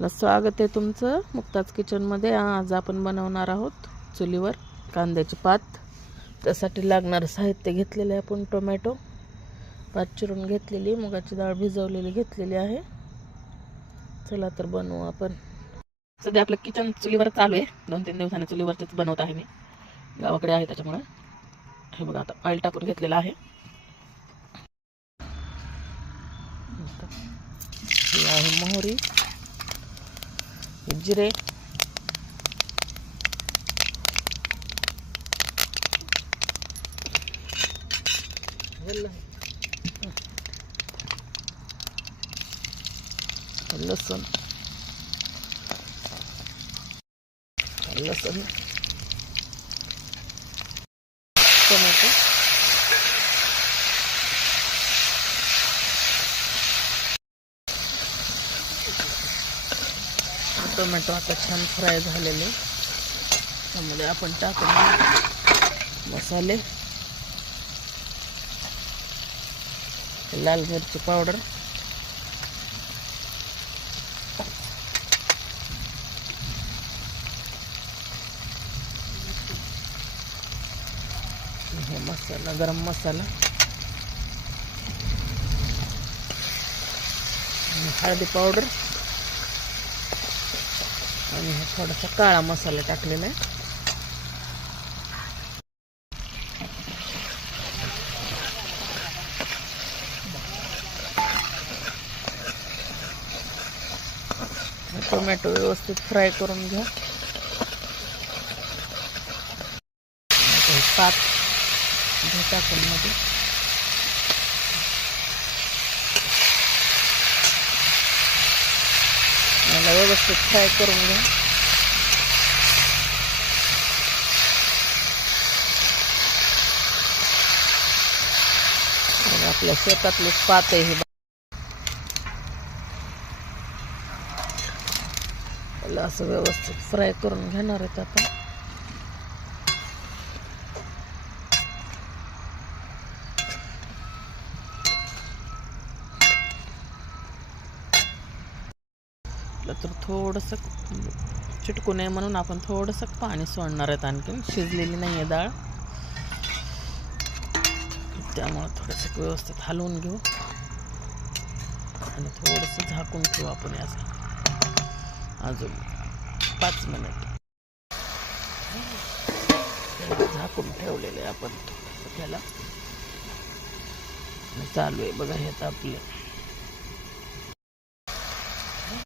स्वागत आहे तुमचं मुक्ताज किचनमध्ये। आज आपण बनवणार आहोत चुलीवर कांद्याची पात। त्यासाठी लागणारं साहित्य घेतलेले आपण टोमॅटो पात चिरून घेतलेली, मुगाची डाळ भिजवलेली घेतलेली आहे। चला तर बनवू आपण। सध्या आपलं किचन चुलीवर चालू आहे, 2-3 दिवसांनी चुलीवरच बनवत आहे मी, गावाकडे आहे त्याच्यामुळे। हे बघा, आता ऑइल टाकून घेतलेलं आहे। हे आहे मोहरी, जिरे, लसूण, टोमॅटो, टोमॅटो आता छान फ्राय झालेले। त्यामध्ये आपण टाकून मसाले, लाल मिरची पावडर, हे मसाला, गरम मसाला, हळदी पावडर आणि हे थोडासा काळा मसाला टाकलेला आहे। टोमॅटो व्यवस्थित फ्राय करून घ्या। पात टाकून मध्ये मला व्यवस्थित फ्राय करून घ्या। आपल्या शेतातले पात आहे हे, असं व्यवस्थित फ्राय करून घेणार आहेत आपण। तर थोडंसं चिटकू नये म्हणून आपण थोडंसं पाणी सोडणार आहेत, आणखीन शिजलेली नाही आहे डाळ, त्यामुळे थोडंसं व्यवस्थित हलवून घेऊ आणि थोडंसं झाकून ठेवू आपण याचं अजून 5 मिनिट। झाकून ठेवलेले आपण, थोडंसं त्याला चालू आहे बघा हे आपले